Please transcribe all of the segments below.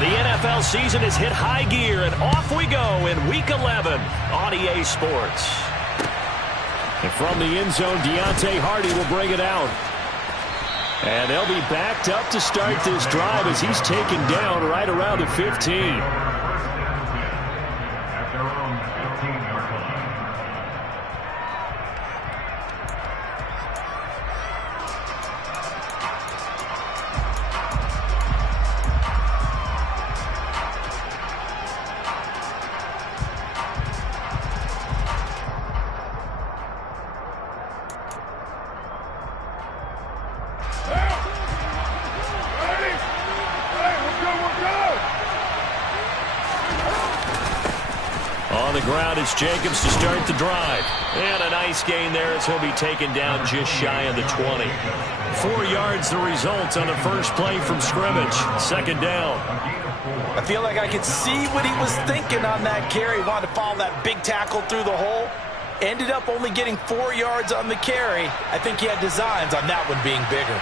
The NFL season has hit high gear, and off we go in Week 11 on EA Sports. And from the end zone, Deontay Hardy will bring it out. And they'll be backed up to start this drive as he's taken down right around the 15. On the ground, it's Jacobs to start the drive. And a nice gain there as he'll be taken down just shy of the 20. 4 yards the result on the first play from scrimmage. Second down. I feel like I could see what he was thinking on that carry. He wanted to follow that big tackle through the hole. Ended up only getting 4 yards on the carry. I think he had designs on that one being bigger.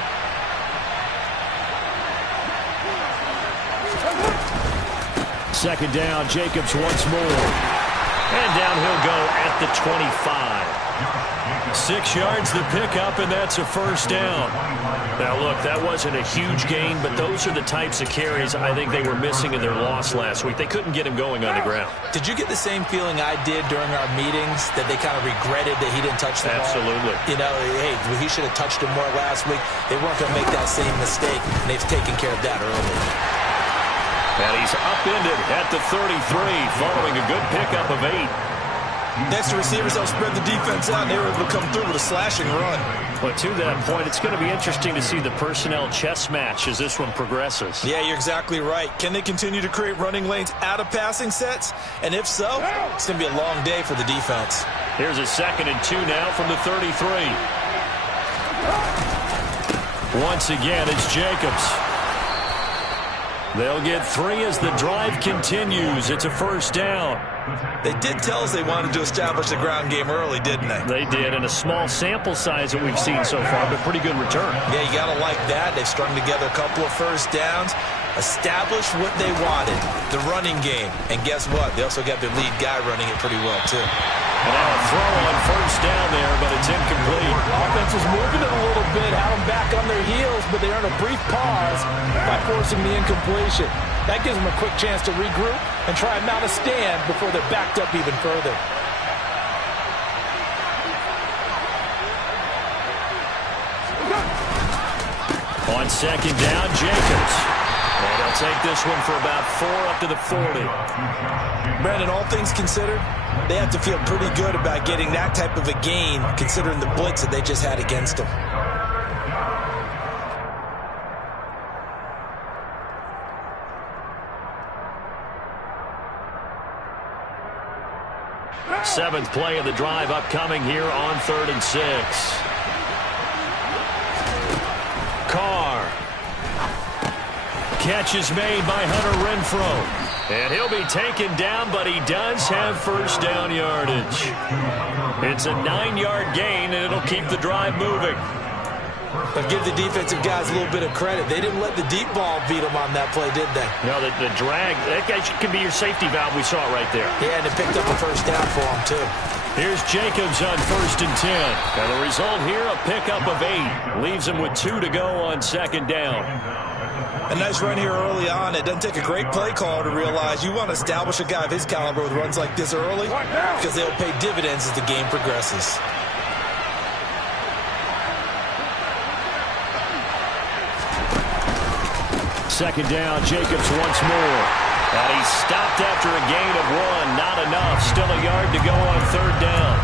Second down, Jacobs once more. And down he'll go at the 25. 6 yards the pickup, and that's a first down. Now, look, that wasn't a huge gain, but those are the types of carries I think they were missing in their loss last week. They couldn't get him going on the ground. Did you get the same feeling I did during our meetings, that they kind of regretted that he didn't touch the ball? Absolutely. You know, hey, he should have touched him more last week. They weren't going to make that same mistake, and they've taken care of that early. And he's upended at the 33 following a good pickup of 8. Next, the receivers help spread the defense out, and they were able to come through with a slashing run. But to that point, it's going to be interesting to see the personnel chess match as this one progresses. Yeah, you're exactly right. Can they continue to create running lanes out of passing sets? And if so, it's going to be a long day for the defense. Here's a 2nd and 2 now from the 33. Once again, it's Jacobs. They'll get 3 as the drive continues. It's a first down. They did tell us they wanted to establish the ground game early, didn't they? They did, and a small sample size that we've seen so far, but pretty good return. Yeah, you got to like that. They've strung together a couple of first downs, established what they wanted, the running game. And guess what? They also got their lead guy running it pretty well, too. And now a throw on first down there, but it's incomplete. Offense was moving it a little bit, had them back on their heels, but they earned a brief pause by forcing the incompletion. That gives them a quick chance to regroup and try and mount a stand before they're backed up even further. On second down, Jacobs. And he'll take this one for about 4 up to the 40. Brandon, all things considered, they have to feel pretty good about getting that type of a gain, considering the blitz that they just had against them. Seventh play of the drive upcoming here on 3rd and 6. Carr. Catch is made by Hunter Renfrow. And he'll be taken down, but he does have first down yardage. It's a 9-yard gain, and it'll keep the drive moving. But give the defensive guys a little bit of credit. They didn't let the deep ball beat them on that play, did they? No, the drag, that guy can be your safety valve. We saw it right there. Yeah, and it picked up a first down for them, too. Here's Jacobs on 1st and 10. And the result here, a pickup of 8. Leaves him with 2 to go on 2nd down. A nice run here early on. It doesn't take a great play caller to realize you want to establish a guy of his caliber with runs like this early because they'll pay dividends as the game progresses. Second down, Jacobs once more. And he's stopped after a gain of 1. Not enough. Still a yard to go on 3rd down.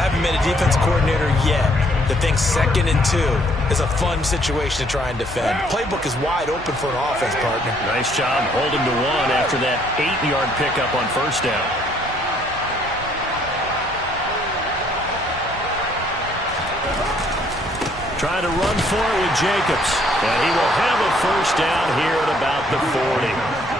I haven't been a defense coordinator yet that thinks 2nd and 2 is a fun situation to try and defend. Playbook is wide open for an offense, partner. Nice job holding to 1 after that 8-yard pickup on first down. Trying to run for it with Jacobs. And he will have a first down here at about the 40.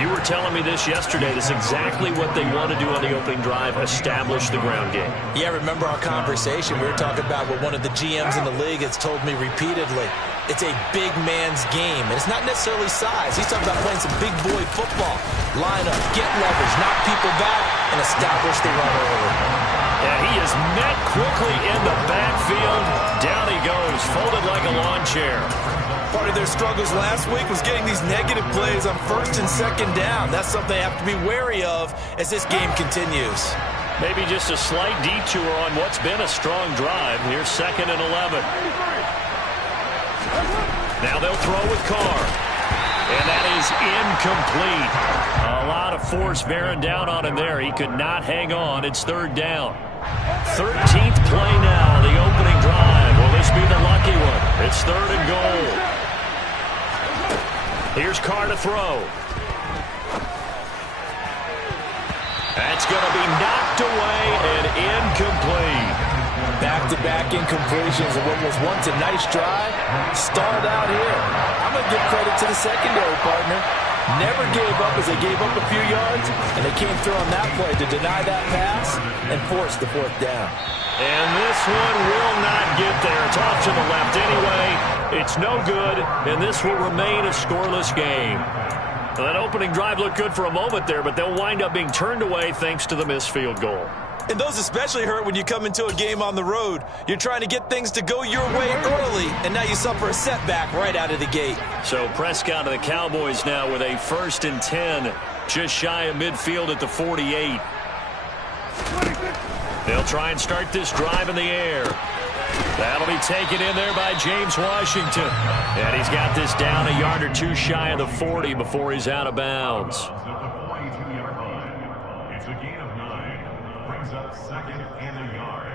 You were telling me this yesterday. This is exactly what they want to do on the opening drive, establish the ground game. Yeah, remember our conversation. We were talking about what one of the GMs in the league has told me repeatedly. It's a big man's game, and it's not necessarily size. He's talking about playing some big boy football. Line up, get leverage, knock people back, and establish the run early. And he is met quickly in the backfield. Down he goes, folded like a lawn chair. Part of their struggles last week was getting these negative plays on first and second down. That's something they have to be wary of as this game continues. Maybe just a slight detour on what's been a strong drive. Here's 2nd and 11. Now they'll throw with Carr. And that is incomplete. A lot of force bearing down on him there. He could not hang on. It's 3rd down. 13th play now, the opening drive. Will this be the lucky one? It's 3rd and goal. Here's Carr to throw. That's going to be knocked away and incomplete. Back-to-back incompletions of what was once a nice drive stalled out here. I'm going to give credit to the secondary partner. Never gave up as they gave up a few yards, and they came through on that play to deny that pass and force the 4th down. And this one will not get there. It's off to the left anyway. It's no good, and this will remain a scoreless game. Well, that opening drive looked good for a moment there, but they'll wind up being turned away thanks to the missed field goal. And those especially hurt when you come into a game on the road. You're trying to get things to go your way early, and now you suffer a setback right out of the gate. So Prescott and the Cowboys now with a 1st and 10, just shy of midfield at the 48. They'll try and start this drive in the air. That'll be taken in there by James Washington. And he's got this down a yard or two shy of the 40 before he's out of bounds. It's a gain of 9. Brings up 2nd and a yard.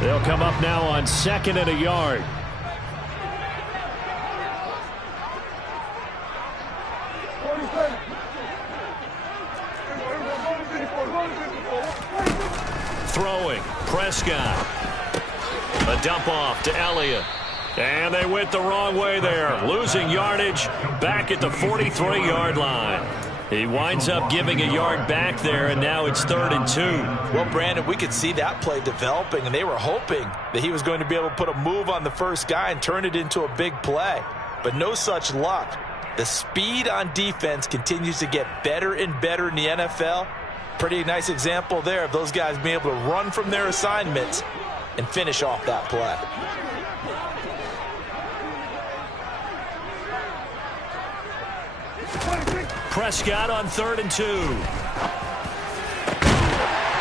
They'll come up now on 2nd and a yard. Throwing, Prescott. A dump off to Elliott. And they went the wrong way there. Losing yardage back at the 43-yard line. He winds up giving a yard back there, and now it's 3rd and 2. Well, Brandon, we could see that play developing, and they were hoping that he was going to be able to put a move on the first guy and turn it into a big play. But no such luck. The speed on defense continues to get better and better in the NFL. Pretty nice example there of those guys being able to run from their assignments and finish off that play. Prescott on 3rd and 2.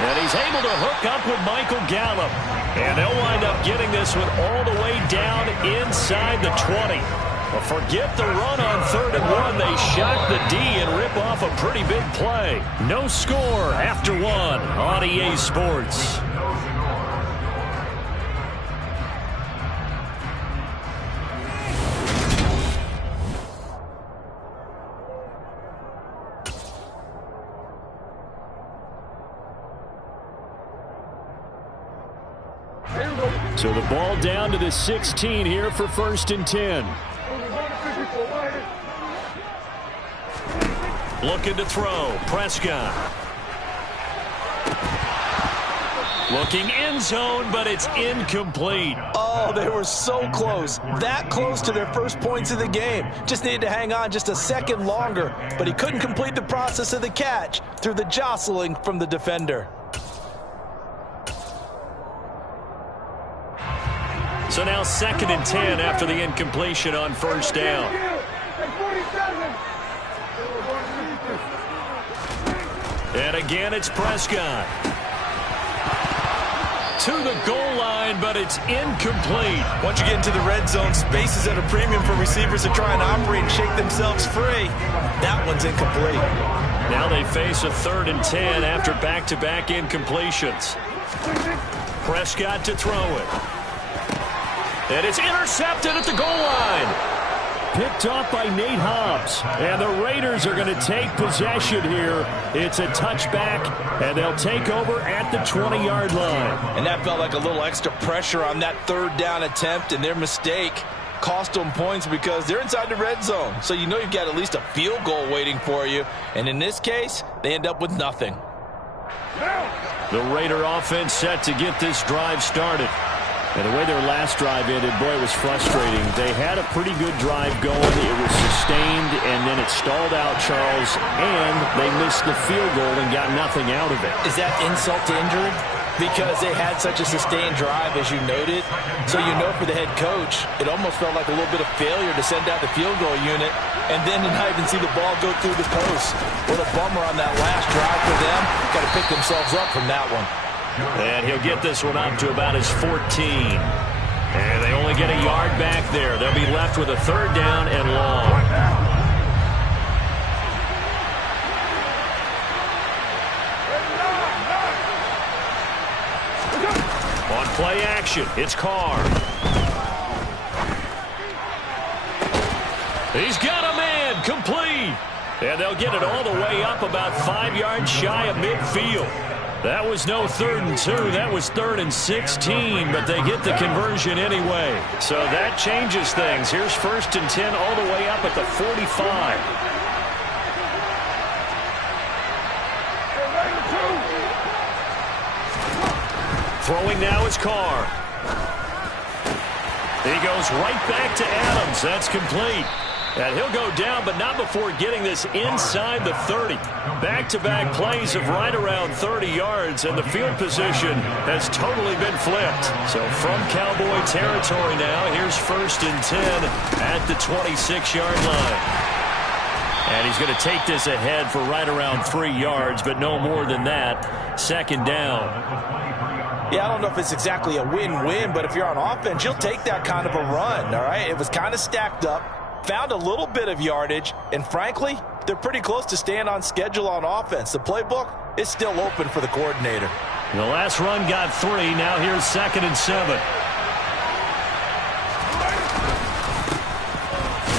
And he's able to hook up with Michael Gallup. And they'll wind up getting this one all the way down inside the 20. Well, forget the run on 3rd and 1. They shock the D and rip off a pretty big play. No score after 1 on EA Sports. So the ball down to the 16 here for 1st and 10. Looking to throw, Prescott. Looking end zone, but it's incomplete. Oh, they were so close. That close to their first points of the game. Just needed to hang on just a second longer, but he couldn't complete the process of the catch through the jostling from the defender. So now 2nd and 10 after the incompletion on 1st down. And again, it's Prescott. To the goal line, but it's incomplete. Once you get into the red zone, space is at a premium for receivers to try and operate and shake themselves free. That one's incomplete. Now they face a 3rd and 10 after back-to-back incompletions. Prescott to throw it. And it's intercepted at the goal line. Picked off by Nate Hobbs. And the Raiders are going to take possession here. It's a touchback, and they'll take over at the 20-yard line. And that felt like a little extra pressure on that 3rd down attempt, and their mistake cost them points because they're inside the red zone. So you know you've got at least a field goal waiting for you. And in this case, they end up with nothing. The Raider offense set to get this drive started. And the way their last drive ended, boy, it was frustrating. They had a pretty good drive going. It was sustained, and then it stalled out, Charles, and they missed the field goal and got nothing out of it. Is that insult to injury? Because they had such a sustained drive, as you noted. So you know for the head coach, it almost felt like a little bit of failure to send out the field goal unit and then to not even see the ball go through the post. What a bummer on that last drive for them. Got to pick themselves up from that one. And he'll get this one up to about his 14. And they only get a yard back there. They'll be left with a third down and long. On play action, it's Carr. He's got a man, complete. And they'll get it all the way up about 5 yards shy of midfield. That was no 3rd and 2. That was 3rd and 16, but they get the conversion anyway. So that changes things. Here's 1st and 10 all the way up at the 45. Throwing now is Carr. He goes right back to Adams. That's complete. And he'll go down, but not before getting this inside the 30. Back-to-back plays of right around 30 yards, and the field position has totally been flipped. So from Cowboy territory now, here's 1st and 10 at the 26-yard line. And he's going to take this ahead for right around 3 yards, but no more than that. 2nd down. Yeah, I don't know if it's exactly a win-win, but if you're on offense, you'll take that kind of a run, all right? It was kind of stacked up. Found a little bit of yardage, and frankly, they're pretty close to staying on schedule on offense. The playbook is still open for the coordinator. The last run got 3. Now here's 2nd and 7.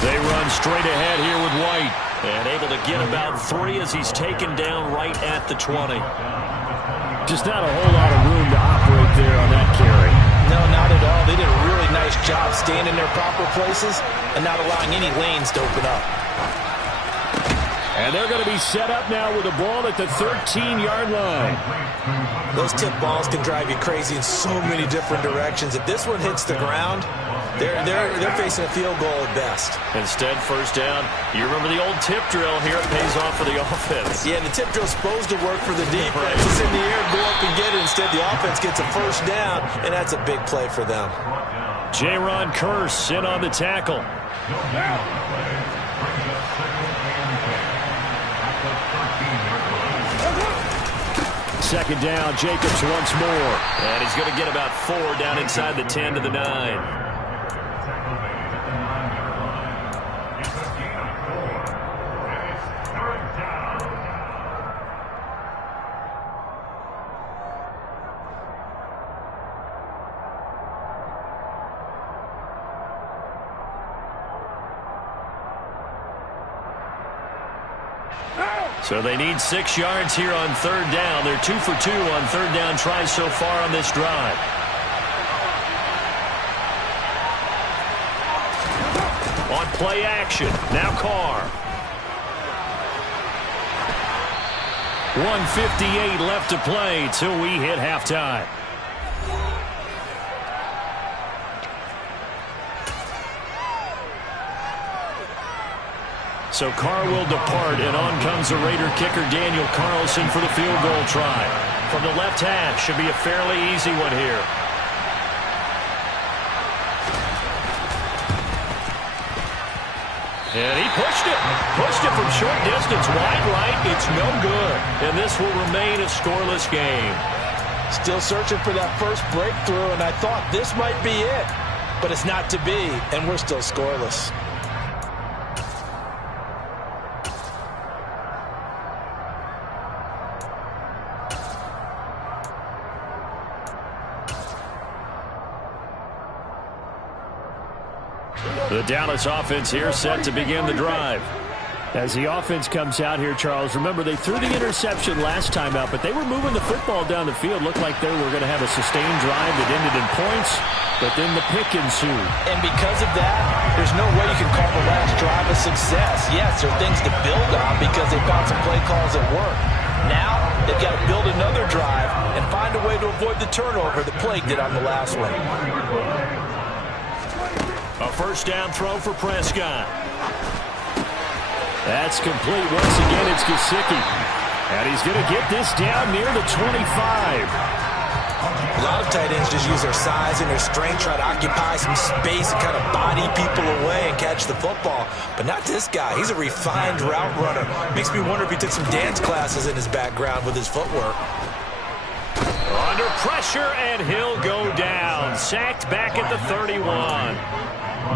They run straight ahead here with White, and able to get about 3 as he's taken down right at the 20. Just not a whole lot of room to operate there on that carry. No, not at all. They did a really nice job staying in their proper places and not allowing any lanes to open up. And they're going to be set up now with the ball at the 13-yard line. Those tip balls can drive you crazy in so many different directions. If this one hits the ground, they're facing a field goal at best. Instead, 1st down. You remember the old tip drill here. It pays off for the offense. Yeah, the tip drill's supposed to work for the defense. It's in the air, go up and get it. Instead, the offense gets a 1st down, and that's a big play for them. J-Ron Curse in on the tackle. 2nd down, Jacobs once more. And he's going to get about 4 down inside the 10 to the 9. So they need 6 yards here on 3rd down. They're 2 for 2 on 3rd down tries so far on this drive. On play action, now Carr. 1:58 left to play till we hit halftime. So Carr will depart, and on comes the Raider kicker Daniel Carlson for the field goal try. From the left hash, should be a fairly easy one here. And he pushed it from short distance, wide right. It's no good, and this will remain a scoreless game. Still searching for that first breakthrough, and I thought this might be it, but it's not to be, and we're still scoreless. The Dallas offense here set to begin the drive. As the offense comes out here, Charles, remember they threw the interception last time out, but they were moving the football down the field. Looked like they were going to have a sustained drive that ended in points, but then the pick ensued. And because of that, there's no way you can call the last drive a success. Yes, there are things to build on because they found some play calls that work. Now, they've got to build another drive and find a way to avoid the turnover that plagued it on the last one. A first down throw for Prescott. That's complete. Once again, it's Gesicki. And he's going to get this down near the 25. A lot of tight ends just use their size and their strength, try to occupy some space and kind of body people away and catch the football. But not this guy. He's a refined route runner. Makes me wonder if he took some dance classes in his background with his footwork. Under pressure, and he'll go down. Sacked back at the 31.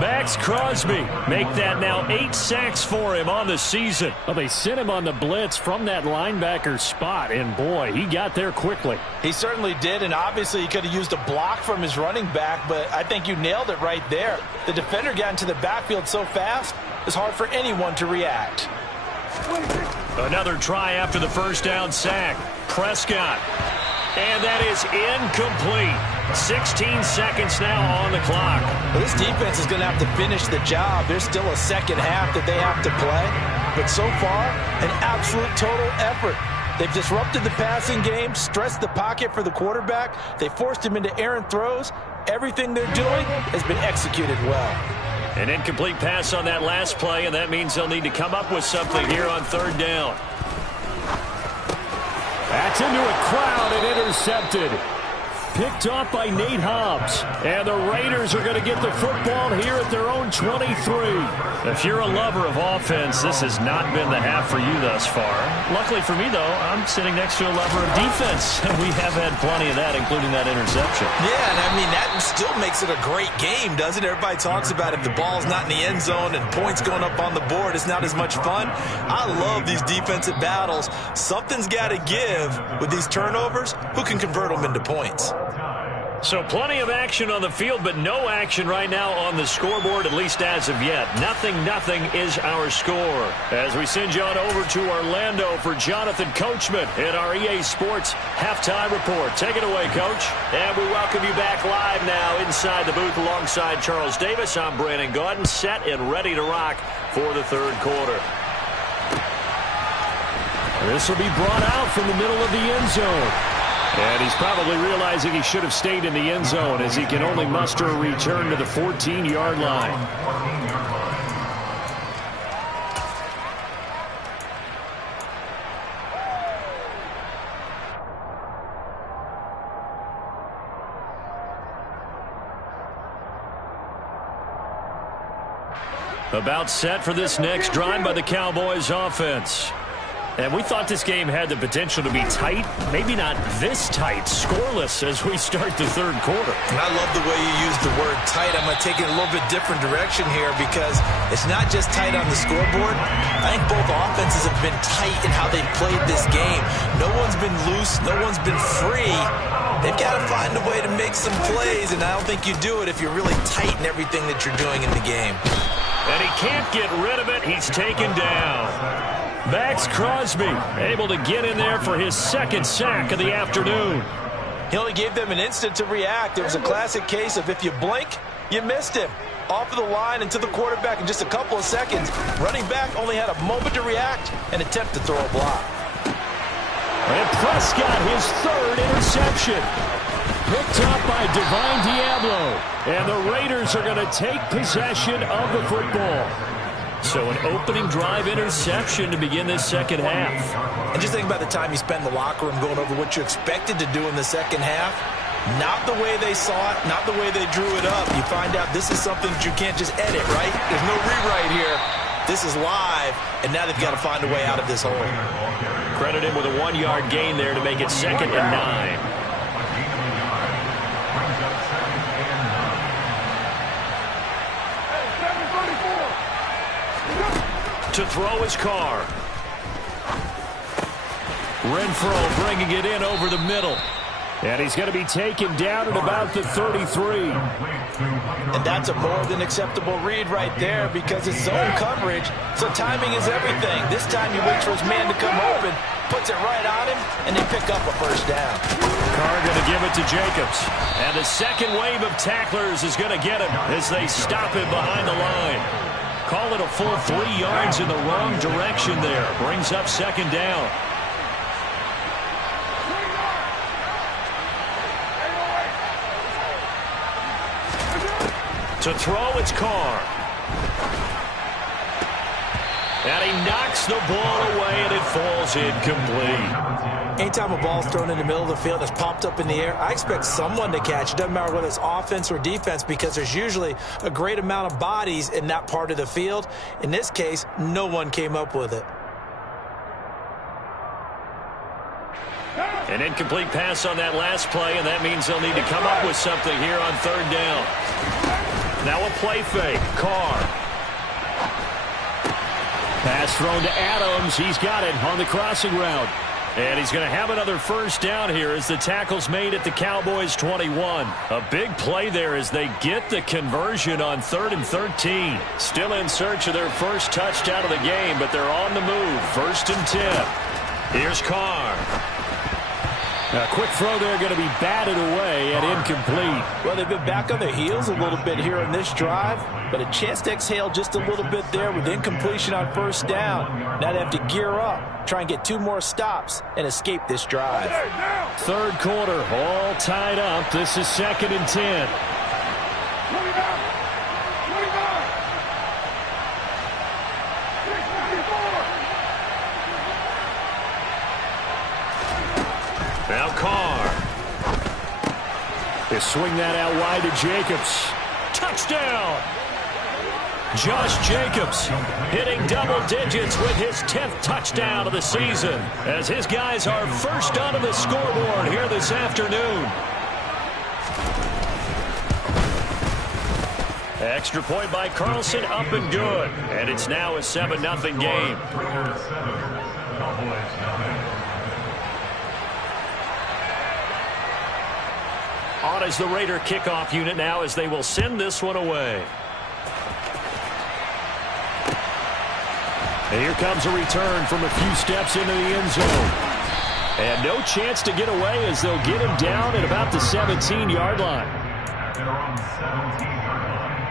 Max Crosby make that now 8 sacks for him on the season. Well, they sent him on the blitz from that linebacker spot, and boy, he got there quickly. He certainly did, and obviously he could have used a block from his running back, but I think you nailed it right there. The defender got into the backfield so fast, it's hard for anyone to react. Another try after the first down sack. Prescott. And that is incomplete. 16 seconds now on the clock. Well, this defense is going to have to finish the job. There's still a second half that they have to play. But so far, an absolute total effort. They've disrupted the passing game, stressed the pocket for the quarterback. They forced him into errant throws. Everything they're doing has been executed well. An incomplete pass on that last play, and that means they'll need to come up with something here on third down. That's into a crowd and intercepted. Picked off by Nate Hobbs. And the Raiders are going to get the football here at their own 23. If you're a lover of offense, this has not been the half for you thus far. Luckily for me, though, I'm sitting next to a lover of defense. And we have had plenty of that, including that interception. Yeah, and I mean, that still makes it a great game, doesn't it? Everybody talks about if the ball's not in the end zone and points going up on the board, it's not as much fun. I love these defensive battles. Something's got to give with these turnovers. Who can convert them into points? So plenty of action on the field, but no action right now on the scoreboard, at least as of yet. 0-0 is our score. As we send you on over to Orlando for Jonathan Coachman in our EA Sports Halftime Report. Take it away, Coach. And we welcome you back live now inside the booth alongside Charles Davis. I'm Brandon Gaudin, set and ready to rock for the third quarter. This will be brought out from the middle of the end zone. And he's probably realizing he should have stayed in the end zone as he can only muster a return to the 14-yard line. About set for this next drive by the Cowboys offense. And we thought this game had the potential to be tight, maybe not this tight, scoreless as we start the third quarter. And I love the way you use the word tight. I'm going to take it a little bit different direction here because it's not just tight on the scoreboard. I think both offenses have been tight in how they've played this game. No one's been loose. No one's been free. They've got to find a way to make some plays, and I don't think you do it if you're really tight in everything that you're doing in the game. And he can't get rid of it. He's taken down. Max Crosby able to get in there for his second sack of the afternoon. He only gave them an instant to react. It was a classic case of if you blink, you missed him. Off of the line and to the quarterback in just a couple of seconds. Running back only had a moment to react and attempt to throw a block. And Prescott, his third interception. Picked up by Divine Diablo. And the Raiders are going to take possession of the football. So an opening drive interception to begin this second half. And just think about the time you spend in the locker room going over what you expected to do in the second half. Not the way they saw it, not the way they drew it up. You find out this is something that you can't just edit, right? There's no rewrite here. This is live, and now they've got to find a way out of this hole. Credit him with a 1-yard gain there to make it 2nd and 9. To throw his car. Renfro bringing it in over the middle. And he's going to be taken down at about the 33. And that's a more than acceptable read right there because it's zone coverage, so timing is everything. This time he waits for his man to come open, puts it right on him, and they pick up a first down. Carr going to give it to Jacobs. And the second wave of tacklers is going to get him as they stop him behind the line. Call it a full 3 yards in the wrong direction there. Brings up second down. To throw, it's Carr. And he knocks the ball away, and it falls incomplete. Anytime a ball's thrown in the middle of the field that's popped up in the air, I expect someone to catch it. Doesn't matter whether it's offense or defense because there's usually a great amount of bodies in that part of the field. In this case, no one came up with it. An incomplete pass on that last play, and that means they'll need to come up with something here on third down. Now a play fake. Carr. Pass thrown to Adams. He's got it on the crossing route. And he's going to have another first down here as the tackle's made at the Cowboys' 21. A big play there as they get the conversion on 3rd and 13. Still in search of their first touchdown of the game, but they're on the move. 1st and 10. Here's Carr. A quick throw there going to be batted away and incomplete. Well, they've been back on their heels a little bit here in this drive, but a chance to exhale just a little bit there with incompletion on first down. Now they have to gear up, try and get 2 more stops, and escape this drive. Third quarter, all tied up. This is 2nd and 10. Now Carr. They swing that out wide to Jacobs. Touchdown! Josh Jacobs hitting double digits with his 10th touchdown of the season as his guys are first onto the scoreboard here this afternoon. Extra point by Carlson, up and good. And it's now a 7-0 game. On as the Raider kickoff unit now as they will send this one away. And here comes a return from a few steps into the end zone. And no chance to get away as they'll get him down at about the 17-yard line. They're on 17-yard line.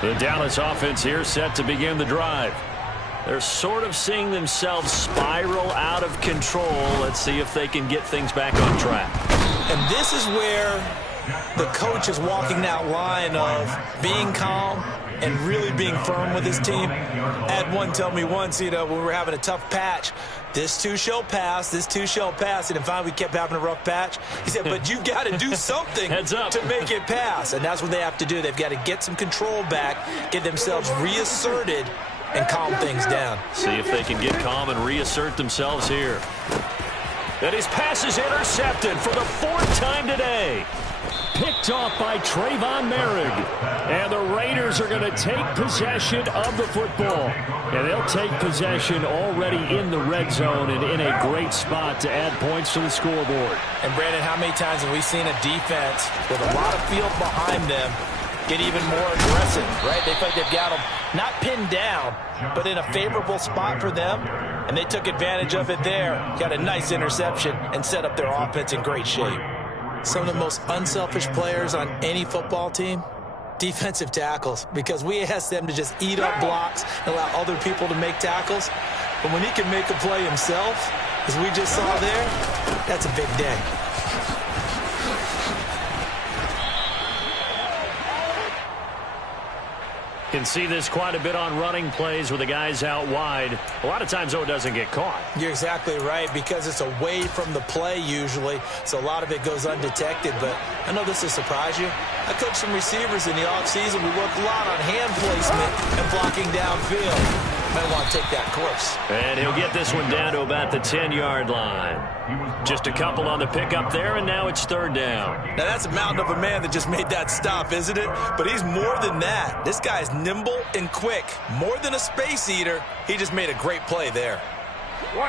The Dallas offense here set to begin the drive. They're sort of seeing themselves spiral out of control. Let's see if they can get things back on track. And this is where the coach is walking that line of being calm and really being firm with his team. I had one tell me once, when we were having a tough patch, this too shall pass, this too shall pass. And finally we kept having a rough patch. He said, but you got to do something to make it pass. And that's what they have to do. They've got to get some control back, get themselves reasserted, and calm things down. See if they can get calm and reassert themselves here. And his pass is intercepted for the 4th time today. Picked off by Trayvon Merrick. And the Raiders are going to take possession of the football. And they'll take possession already in the red zone and in a great spot to add points to the scoreboard. And Brandon, how many times have we seen a defense with a lot of field behind them get even more aggressive, right? They feel like they've got them not pinned down, but in a favorable spot for them, and they took advantage of it there. Got a nice interception and set up their offense in great shape. Some of the most unselfish players on any football team, defensive tackles, because we ask them to just eat up blocks and allow other people to make tackles. But when he can make a play himself, as we just saw there, that's a big day. Can see this quite a bit on running plays with the guys out wide. A lot of times, though, it doesn't get caught. You're exactly right, because it's away from the play usually, so a lot of it goes undetected. But I know this will surprise you. I coached some receivers in the offseason. We work a lot on hand placement and blocking downfield. Might want to take that course. And he'll get this one down to about the 10-yard line. Just a couple on the pickup there, and now it's third down. Now, that's a mountain of a man that just made that stop, isn't it? But he's more than that. This guy's nimble and quick. More than a space eater, he just made a great play there.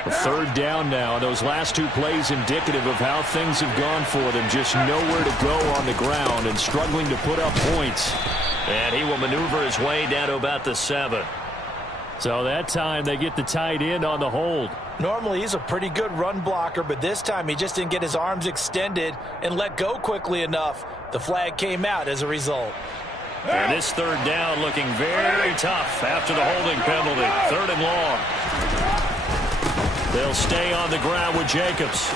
Third down now. Those last two plays indicative of how things have gone for them. Just nowhere to go on the ground and struggling to put up points. And he will maneuver his way down to about the 7. So that time they get the tight end on the hold. Normally he's a pretty good run blocker, but this time he just didn't get his arms extended and let go quickly enough. The flag came out as a result. And this third down looking very tough after the holding penalty. Third and long. They'll stay on the ground with Jacobs.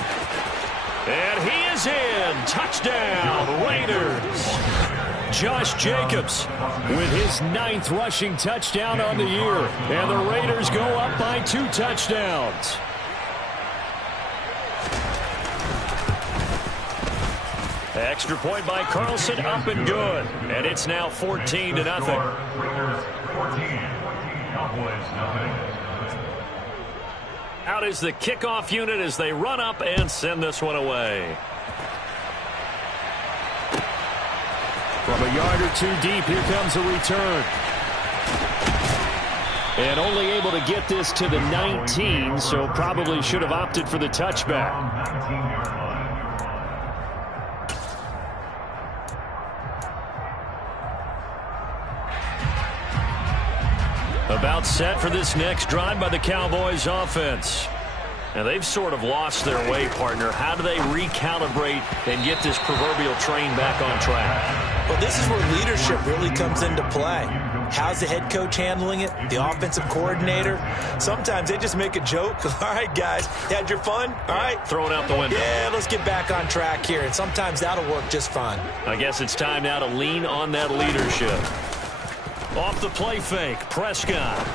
And he is in. Touchdown, Raiders. Josh Jacobs with his 9th rushing touchdown on the year. And the Raiders go up by 2 touchdowns. Extra point by Carlson, up and good. And it's now 14-0. Raiders 14, Cowboys nothing. Out is the kickoff unit as they run up and send this one away. From a yard or two deep, here comes a return. And only able to get this to the 19, so probably should have opted for the touchback. About set for this next drive by the Cowboys offense. And they've sort of lost their way, partner. How do they recalibrate and get this proverbial train back on track? Well, this is where leadership really comes into play. How's the head coach handling it? The offensive coordinator? Sometimes they just make a joke. All right, guys, had your fun? All right. Throw it out the window. Yeah, let's get back on track here. And sometimes that'll work just fine. I guess it's time now to lean on that leadership. Off the play fake, Prescott.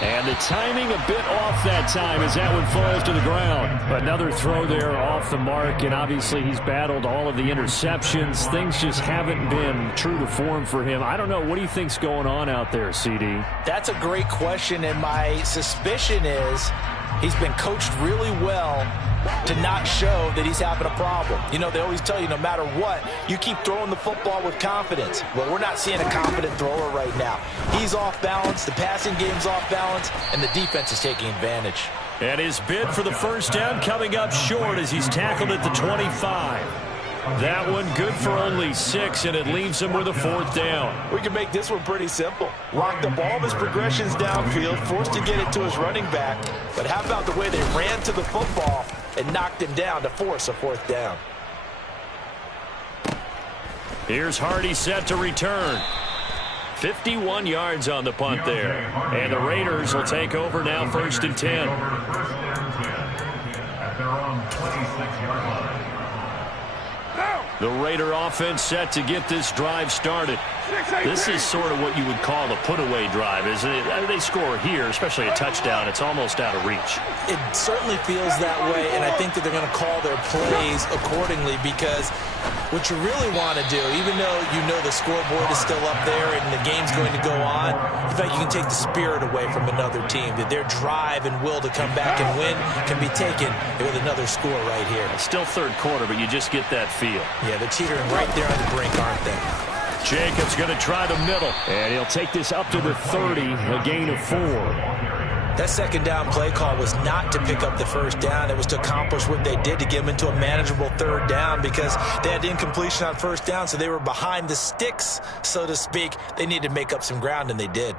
And the timing a bit off that time as that one falls to the ground. Another throw there off the mark, and obviously he's battled all of the interceptions. Things just haven't been true to form for him. I don't know. What do you think's going on out there, CD? That's a great question, and my suspicion is he's been coached really well to not show that he's having a problem. You know, they always tell you no matter what, you keep throwing the football with confidence. Well, we're not seeing a confident thrower right now. He's off balance, the passing game's off balance, and the defense is taking advantage. And his bid for the first down coming up short as he's tackled at the 25. That one good for only 6, and it leaves him with a 4th down. We can make this one pretty simple. Locked up all of his progressions downfield, forced to get it to his running back. But how about the way they ran to the football and knocked him down to force a 4th down? Here's Hardy set to return. 51 yards on the punt there. And the Raiders will take over now, 1st and 10. At their own 26-yard line. The Raider offense set to get this drive started. This is sort of what you would call a put-away drive, isn't it? They score here, especially a touchdown. It's almost out of reach. It certainly feels that way, and I think that they're going to call their plays accordingly because what you really want to do, even though you know the scoreboard is still up there and the game's going to go on, in fact, you can take the spirit away from another team, that their drive and will to come back and win can be taken with another score right here. Still third quarter, but you just get that feel. Yeah, they're teetering right there on the brink, aren't they? Jacobs going to try the middle. And he'll take this up to the 30, a gain of 4. That second down play call was not to pick up the first down. It was to accomplish what they did to get them into a manageable 3rd down because they had incompletion on 1st down, so they were behind the sticks, so to speak. They needed to make up some ground, and they did.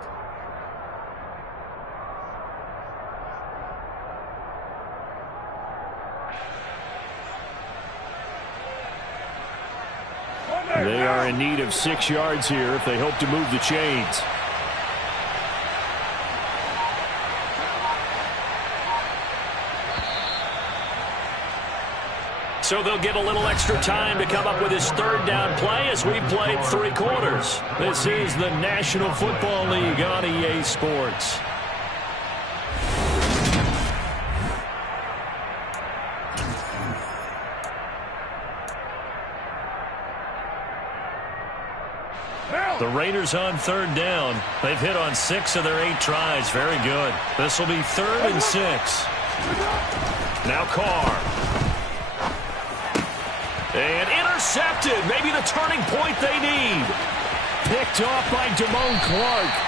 They are in need of 6 yards here if they hope to move the chains. So they'll get a little extra time to come up with his 3rd down play as we've played 3 quarters. This is the National Football League on EA Sports. The Raiders on third down. They've hit on 6 of their 8 tries. Very good. This will be 3rd and 6. Now Carr. And intercepted. Maybe the turning point they need. Picked off by Damone Clark.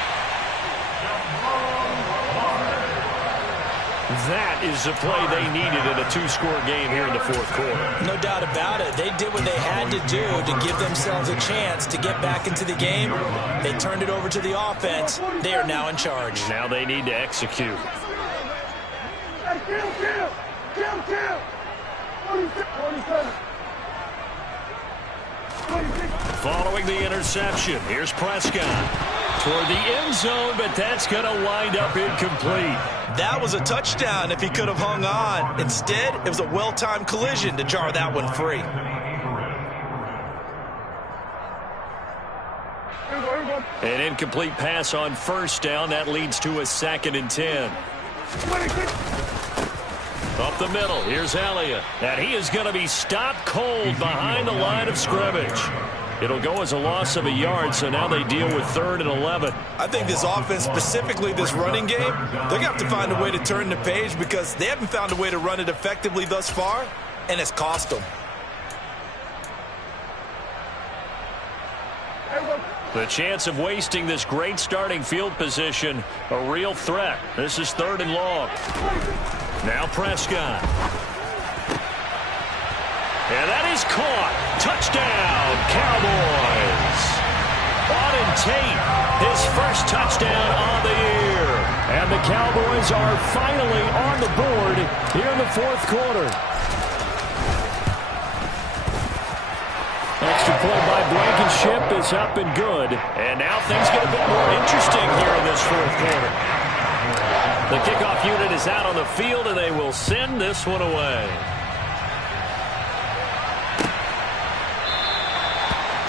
That is the play they needed in a 2-score game here in the 4th quarter. No doubt about it. They did what they had to do to give themselves a chance to get back into the game. They turned it over to the offense. They are now in charge. Now they need to execute. Following the interception, here's Prescott. Toward the end zone, but that's going to wind up incomplete. That was a touchdown if he could have hung on. Instead, it was a well-timed collision to jar that one free. An incomplete pass on 1st down. That leads to a 2nd and 10. Up the middle, here's Elliott. And he is going to be stopped cold behind the line of scrimmage. It'll go as a loss of a yard, so now they deal with 3rd and 11. I think this offense, specifically this running game, they're going to have to find a way to turn the page because they haven't found a way to run it effectively thus far, and it's cost them. The chance of wasting this great starting field position, a real threat. This is 3rd and long. Now Prescott. And that is caught. Touchdown, Cowboys. Auden Tate, his first touchdown on the year. And the Cowboys are finally on the board here in the 4th quarter. Extra play by Blankenship is up and good. And now things get a bit more interesting here in this 4th quarter. The kickoff unit is out on the field, and they will send this one away.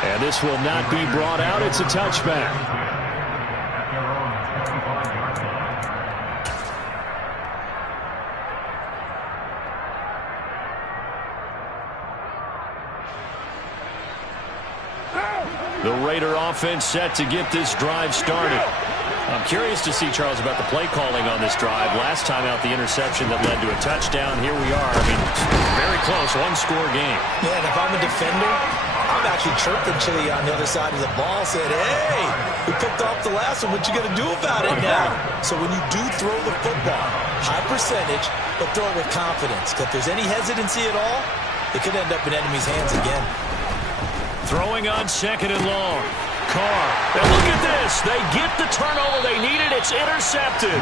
And this will not be brought out. It's a touchback. The Raider offense set to get this drive started. I'm curious to see, Charles, about the play calling on this drive. Last time out, the interception that led to a touchdown. Here we are. I mean, very close, 1-score game. Yeah, and if I'm a defender, I'm actually chirping Chili on the other side of the ball, said, hey, we picked off the last one. What you going to do about it now? So when you do throw the football, high percentage, but throw it with confidence. Because if there's any hesitancy at all, it could end up in enemy's hands again. Throwing on 2nd and long. Carr. And look at this. They get the turnover they needed. It's intercepted.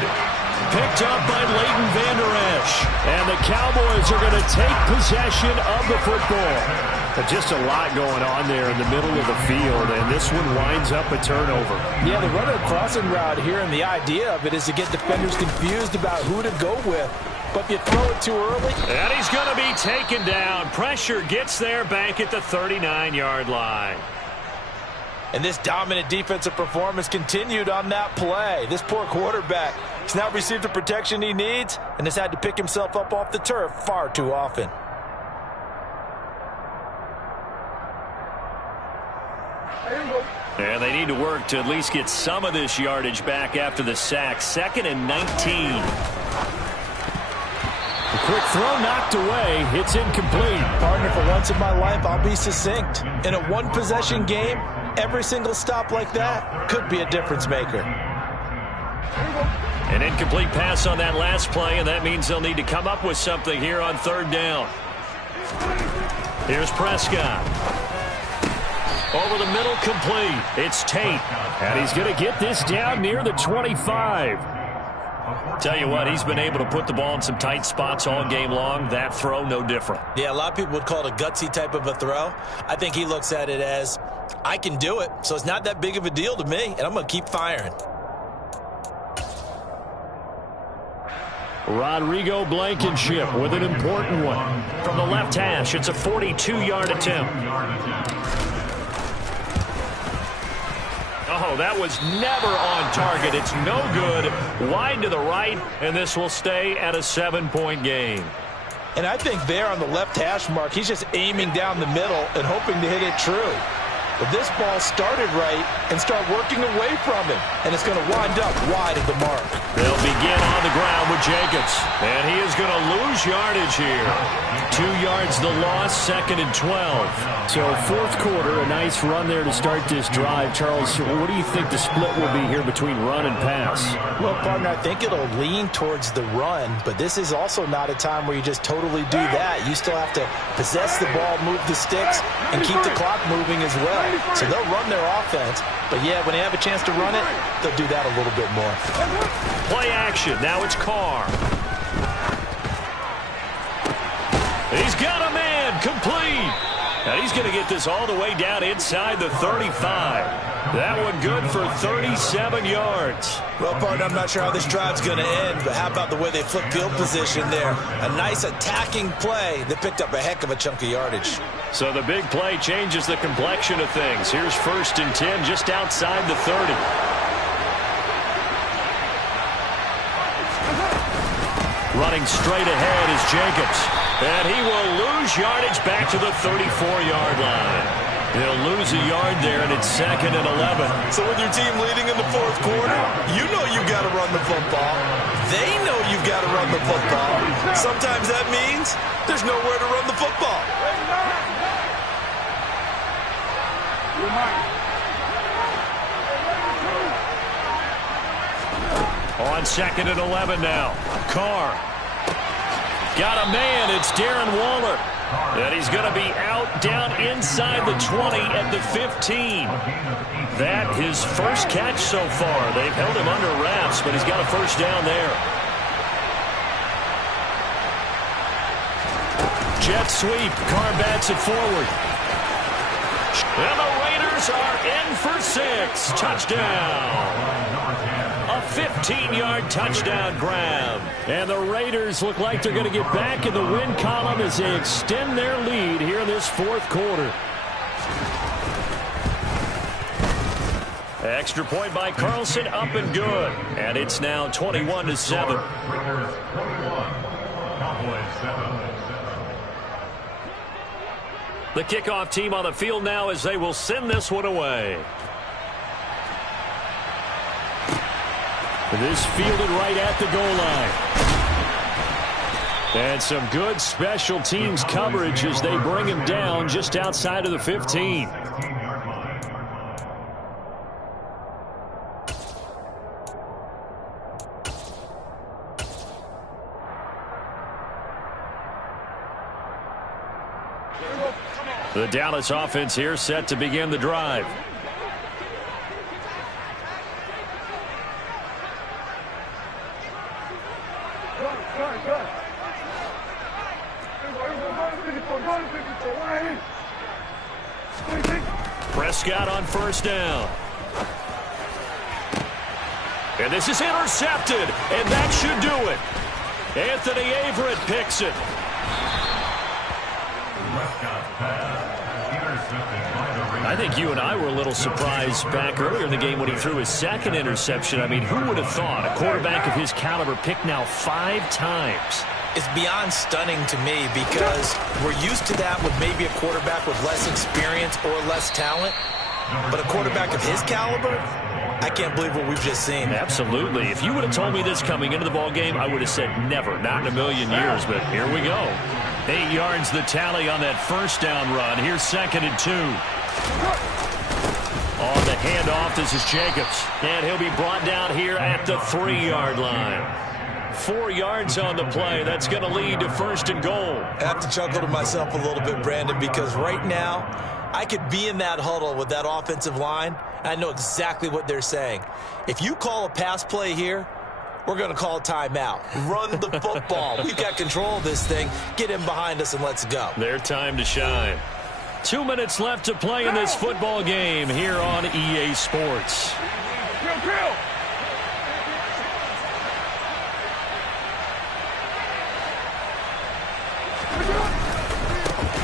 Picked up by Leighton Vander Esch. And the Cowboys are going to take possession of the football. But just a lot going on there in the middle of the field, and this one winds up a turnover. Yeah, they run a crossing route here, and the idea of it is to get defenders confused about who to go with. But if you throw it too early... And he's going to be taken down. Pressure gets there back at the 39-yard line. And this dominant defensive performance continued on that play. This poor quarterback has now received the protection he needs and has had to pick himself up off the turf far too often. And they need to work to at least get some of this yardage back after the sack. 2nd and 19. A quick throw knocked away. It's incomplete. Partner, for once in my life, I'll be succinct. In a one-possession game, every single stop like that could be a difference maker. An incomplete pass on that last play, and that means they'll need to come up with something here on 3rd down. Here's Prescott. Over the middle, complete. It's Tate. And he's going to get this down near the 25. Tell you what, he's been able to put the ball in some tight spots all game long. That throw, no different. Yeah, a lot of people would call it a gutsy type of a throw. I think he looks at it as, I can do it, so it's not that big of a deal to me, and I'm going to keep firing. Rodrigo Blankenship with an important one. From the left hash, it's a 42-yard attempt. Oh, that was never on target. It's no good. Wide to the right, and this will stay at a 7-point game. And I think there on the left hash mark, he's just aiming down the middle and hoping to hit it true. But this ball started right and start working away from him. And it's going to wind up wide of the mark. They'll begin on the ground with Jacobs. And he is going to lose yardage here. 2 yards the loss, 2nd and 12. So fourth quarter, a nice run there to start this drive. Charles, what do you think the split will be here between run and pass? Well, partner, I think it'll lean towards the run, but this is also not a time where you just totally do that. You still have to possess the ball, move the sticks, and keep the clock moving as well. So they'll run their offense, but yeah, when they have a chance to run it, they'll do that a little bit more. Play action. Now it's Carr. He's got a man complete. And he's going to get this all the way down inside the 35. That one good for 37 yards. Well, partner, I'm not sure how this drive's going to end, but how about the way they flip field position there? A nice attacking play that picked up a heck of a chunk of yardage. So the big play changes the complexion of things. Here's 1st and 10 just outside the 30. Running straight ahead is Jacobs. And he will lose yardage back to the 34-yard line. He'll lose a yard there, and it's 2nd and 11. So with your team leading in the fourth quarter, you know you've got to run the football. They know you've got to run the football. Sometimes that means there's nowhere to run the football. On 2nd and 11 now. Carr. Got a man. It's Darren Waller. And he's going to be out down inside the 20 at the 15. That his first catch so far. They've held him under wraps, but he's got a first down there. Jet sweep. Carr bats it forward. And the Raiders are in for 6. Touchdown. A 15-yard touchdown grab. And the Raiders look like they're going to get back in the win column as they extend their lead here in this fourth quarter. Extra point by Carlson, up and good. And it's now 21-7. The kickoff team on the field now as they will send this one away. This fielded right at the goal line. And some good special teams coverage as they bring him down just outside of the 15. The Dallas offense here set to begin the drive. Prescott on first down. And this is intercepted, and that should do it. Anthony Averett picks it. I think you and I were a little surprised back earlier in the game when he threw his second interception. I mean, who would have thought a quarterback of his caliber picked now 5 times? It's beyond stunning to me because we're used to that with maybe a quarterback with less experience or less talent. But a quarterback of his caliber, I can't believe what we've just seen. Absolutely. If you would have told me this coming into the ball game, I would have said never, not in a million years. But here we go. 8 yards the tally on that first down run. Here's 2nd and 2. On the handoff, this is Jacobs. And he'll be brought down here at the 3-yard line. 4 yards on the play. That's going to lead to 1st and goal. I have to chuckle to myself a little bit, Brandon, because right now I could be in that huddle with that offensive line. I know exactly what they're saying. If you call a pass play here, we're going to call a timeout. Run the football. We've got control of this thing. Get him behind us and let's go. Their time to shine. 2 minutes left to play in this football game here on EA Sports.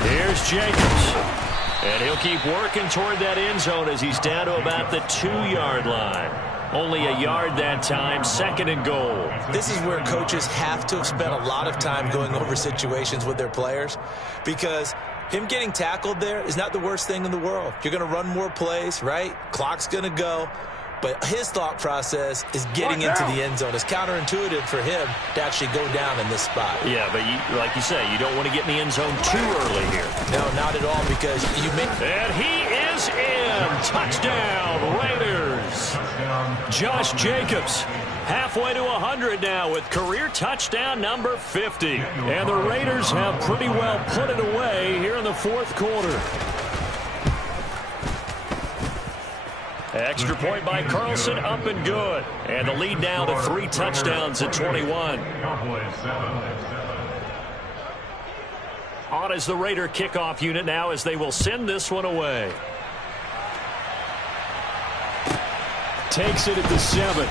Here's Jacobs. And he'll keep working toward that end zone as he's down to about the 2-yard line. Only a yard that time, 2nd and goal. This is where coaches have to have spent a lot of time going over situations with their players, because him getting tackled there is not the worst thing in the world. You're going to run more plays, right? Clock's going to go. But his thought process is getting into the end zone. It's counterintuitive for him to actually go down in this spot. Yeah, but like you say, you don't want to get in the end zone too early here. No, not at all, because you may... And he is in. Touchdown, Raiders. Josh Jacobs, halfway to 100 now with career touchdown number 50. And the Raiders have pretty well put it away here in the 4th quarter. Extra point by Carlson, up and good. And the lead now to 3 touchdowns at 21. On is the Raider kickoff unit now as they will send this one away. Takes it at the 7.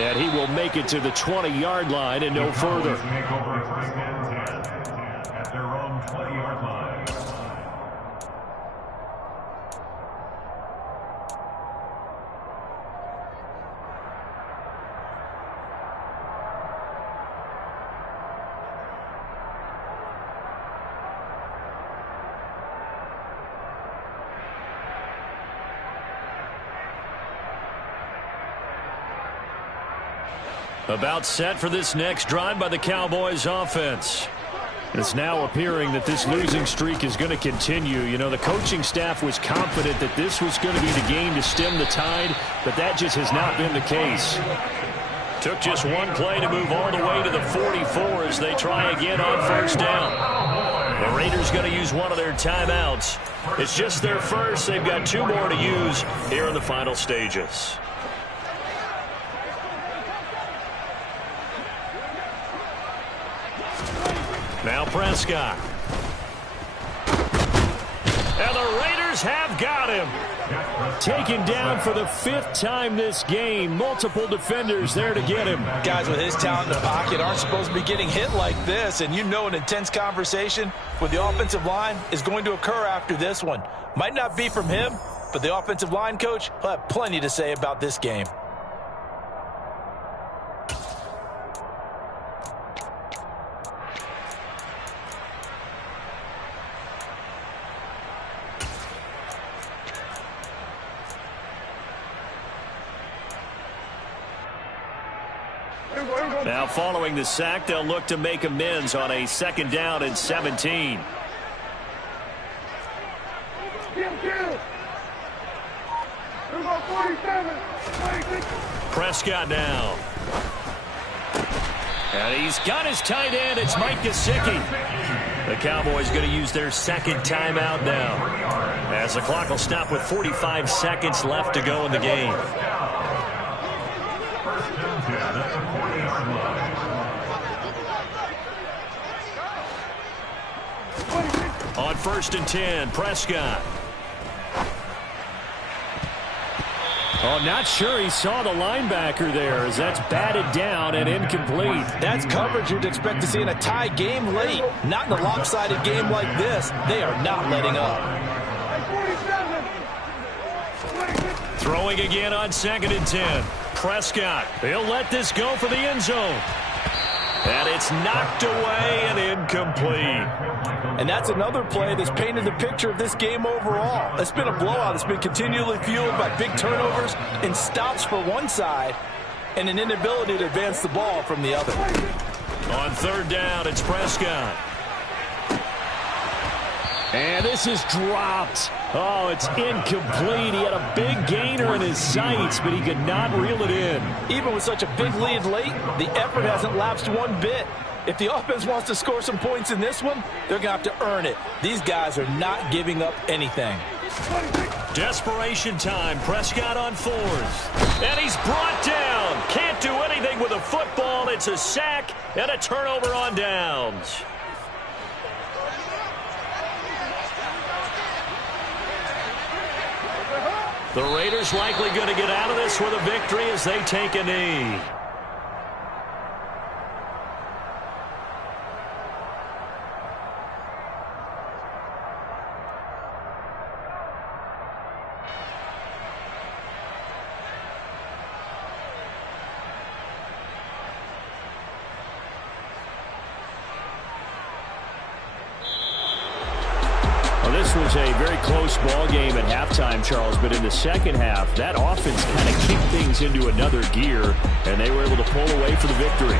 And he will make it to the 20-yard line and no further. At their own 20-yard line. About set for this next drive by the Cowboys offense. It's now appearing that this losing streak is going to continue. You know, the coaching staff was confident that this was going to be the game to stem the tide, but that just has not been the case. Took just one play to move all the way to the 44 as they try again on 1st down. The Raiders going to use one of their timeouts. It's just their first. They've got 2 more to use here in the final stages. Now Prescott. And the Raiders have got him. Taken down for the 5th time this game. Multiple defenders there to get him. Guys with his talent in the pocket aren't supposed to be getting hit like this, and you know an intense conversation with the offensive line is going to occur after this one. Might not be from him, but the offensive line coach will have plenty to say about this game. Now following the sack, they'll look to make amends on a 2nd down and 17. Prescott now. And he's got his tight end. It's Mike Gesicki. The Cowboys going to use their 2nd timeout now, as the clock will stop with 45 seconds left to go in the game. On 1st and 10, Prescott. Oh, not sure he saw the linebacker there, as that's batted down and incomplete. That's coverage you'd expect to see in a tie game late. Not in a lopsided game like this. They are not letting up. Throwing again on 2nd and 10. Prescott. He'll let this go for the end zone. And it's knocked away and incomplete. And that's another play that's painted the picture of this game overall. It's been a blowout. It's been continually fueled by big turnovers and stops for one side and an inability to advance the ball from the other. On 3rd down, it's Prescott. And this is dropped. Oh, it's incomplete. He had a big gainer in his sights, but he could not reel it in. Even with such a big lead late, the effort hasn't lapsed one bit. If the offense wants to score some points in this one, they're going to have to earn it. These guys are not giving up anything. Desperation time. Prescott on 4th. And he's brought down. Can't do anything with a football. It's a sack and a turnover on downs. The Raiders likely going to get out of this with a victory as they take a knee. This was a very close ball game at halftime, Charles, but in the second half, that offense kind of kicked things into another gear, and they were able to pull away for the victory.